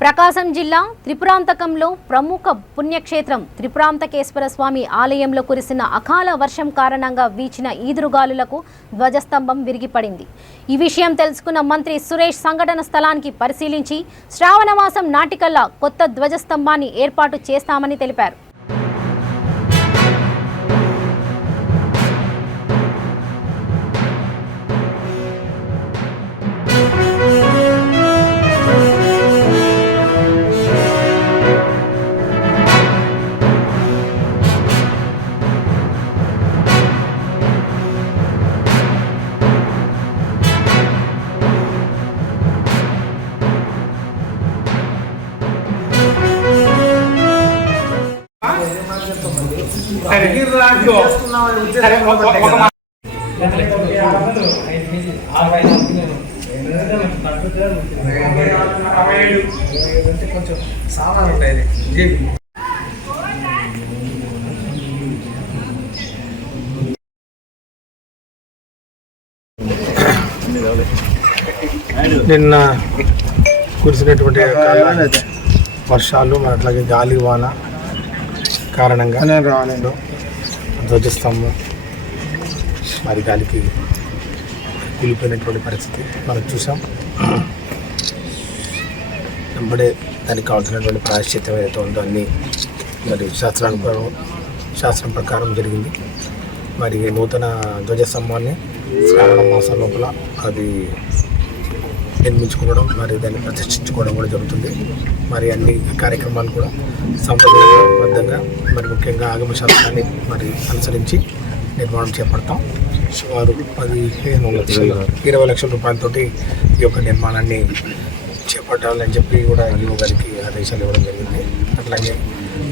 ప్రకాశం జిల్లా త్రిపురాంతకంలో ప్రముఖ పుణ్యక్షేత్రం త్రిపురాంతకేశ్వర స్వామి ఆలయంలో కురిసిన అకాల వర్షం కారణంగా వీచిన ఈదురుగాలులకు ధ్వజస్తంభం విరిగిపడింది. ఈ విషయం తెలుసుకున్న మంత్రి సురేష్ సంఘటన స్థలానికి పరిశీలించి శ్రావణమాసం నాటికల్లా కొత్త ధ్వజస్తంభాన్ని ఏర్పాటు చేస్తామని తెలిపారు. కొంచెం సామాన్లు ఉంటాయి. నిన్న కురిసినటువంటి వర్షాలు మరి అట్లాగే గాలి వాన కారణంగా ధ్వజస్తంభం మరి గాలికి కూలిపోయినటువంటి పరిస్థితి మనం చూసాం. వెంబడే దానికి కావాల్సినటువంటి ప్రాయశ్చిత్తం ఏదైతే ఉందో అన్నీ మరి శాస్త్రం ప్రకారం జరిగింది. మరి నూతన ధ్వజస్తంభాన్ని శ్రావణ మాసం లోపల అది నిర్మించుకోవడం మరి దాన్ని ప్రతిష్ఠించుకోవడం కూడా జరుగుతుంది. మరి అన్ని కార్యక్రమాలు కూడా సంప్రదాయబద్ధంగా మరి ముఖ్యంగా ఆగమ శాస్త్రాన్ని మరి అనుసరించి నిర్మాణం చేపడతాం. సుమారు 20 లక్షల రూపాయలతోటి ఈ యొక్క నిర్మాణాన్ని చేపట్టాలని చెప్పి కూడా ఈవో గారికి ఆదేశాలు ఇవ్వడం జరిగింది. అట్లాగే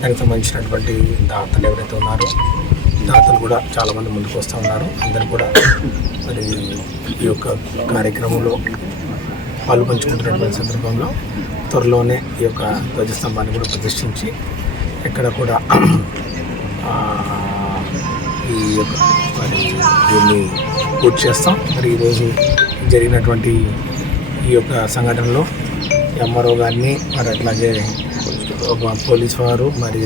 దానికి సంబంధించినటువంటి దాతలు ఎవరైతే ఉన్నారో దాతలు కూడా చాలామంది ముందుకు వస్తూ ఉన్నారు. అందరూ కూడా మరి ఈ యొక్క కార్యక్రమంలో పాలు పంచుకుంటున్నటువంటి సందర్భంలో త్వరలోనే ఈ యొక్క ధ్వజస్తంభాన్ని కూడా ప్రతిష్ఠించి ఎక్కడ కూడా ఈ యొక్క మరి దీన్ని పూర్తి చేస్తాం. మరి ఈరోజు జరిగినటువంటి ఈ యొక్క సంఘటనలో ఎంఆర్ఓ గారిని మరి అట్లాగే పోలీసు వారు మరి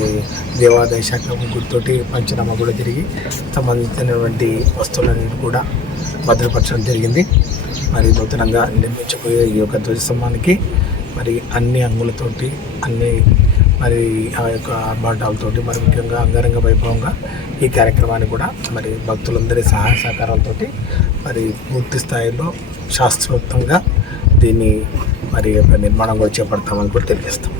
దేవాదాయ శాఖ ముగ్గురితోటి పంచనామా కూడా జరిగి సంబంధించినటువంటి వస్తువులన్నీ కూడా భద్రపరచడం జరిగింది. మరి నూతనంగా నిర్మించబోయే ఈ యొక్క ధ్వజస్తంభానికి మరి అన్ని అంగులతోటి అన్ని మరి ఆ యొక్క ఆర్భాటాలతోటి మరి ముఖ్యంగా అంగరంగ వైభవంగా ఈ కార్యక్రమాన్ని కూడా మరి భక్తులందరి సహాయ సహకారాలతోటి మరి పూర్తి స్థాయిలో శాస్త్రోక్తంగా దీన్ని మరి యొక్క నిర్మాణం కూడా చేపడతామని కూడా తెలియజేస్తాం.